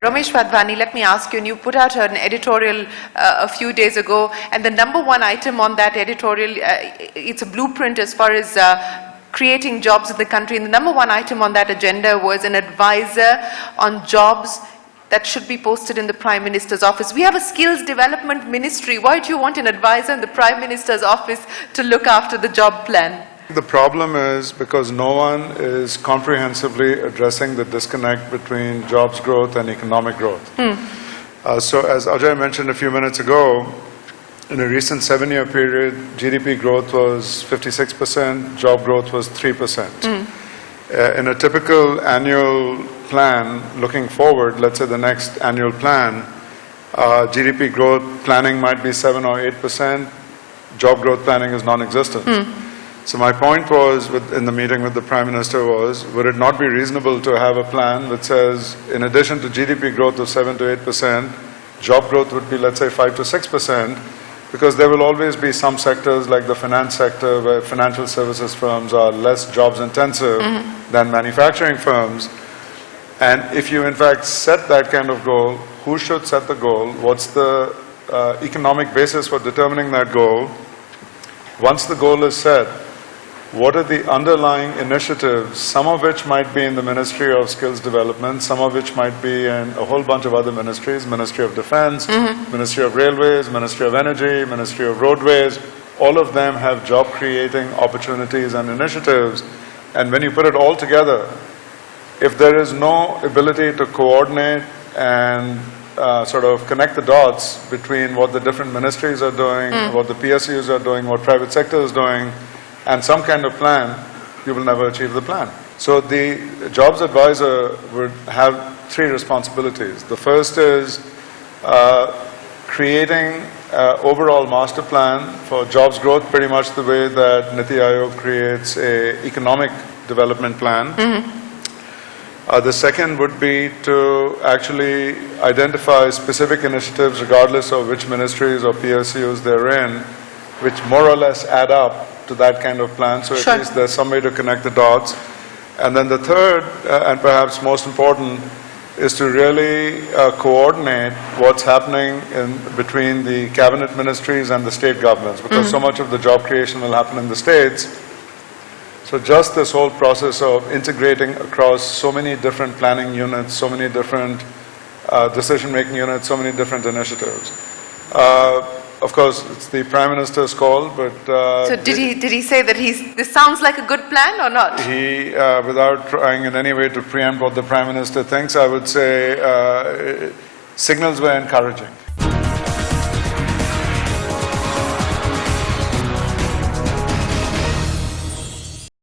Romesh Wadhwani, let me ask you, and you put out an editorial a few days ago, and the number one item on that editorial, it's a blueprint as far as creating jobs in the country, and the number one item on that agenda was an advisor on jobs that should be posted in the Prime Minister's office. We have a skills development ministry. Why do you want an advisor in the Prime Minister's office to look after the job plan? The problem is because no one is comprehensively addressing the disconnect between jobs growth and economic growth. So as Ajay mentioned a few minutes ago, in a recent 7-year period, GDP growth was 56%, job growth was 3%. In a typical annual plan, looking forward, let's say the next annual plan, GDP growth planning might be 7 or 8%, job growth planning is non-existent. So my point was, in the meeting with the Prime Minister was, would it not be reasonable to have a plan that says, in addition to GDP growth of 7 to 8%, job growth would be, let's say, 5 to 6%, because there will always be some sectors like the finance sector where financial services firms are less jobs intensive than manufacturing firms. And if you in fact set that kind of goal, who should set the goal? What's the economic basis for determining that goal? Once the goal is set, what are the underlying initiatives, some of which might be in the Ministry of Skills Development, some of which might be in a whole bunch of other ministries, Ministry of Defense, Ministry of Railways, Ministry of Energy, Ministry of Roadways. All of them have job-creating opportunities and initiatives. And when you put it all together, if there is no ability to coordinate and sort of connect the dots between what the different ministries are doing, what the PSUs are doing, what private sector is doing, and some kind of plan, you will never achieve the plan. So the jobs advisor would have 3 responsibilities. The first is creating an overall master plan for jobs growth, pretty much the way that Niti Aayog creates an economic development plan. The second would be to actually identify specific initiatives, regardless of which ministries or PSUs they're in, which more or less add up to that kind of plan, so at least there's some way to connect the dots. And then the third, and perhaps most important, is to really coordinate what's happening between the cabinet ministries and the state governments, because so much of the job creation will happen in the states. So just this whole process of integrating across so many different planning units, so many different decision-making units, so many different initiatives. Of course, it's the Prime Minister's call, but... so did he say that this sounds like a good plan or not? He, without trying in any way to preempt what the Prime Minister thinks, I would say signals were encouraging.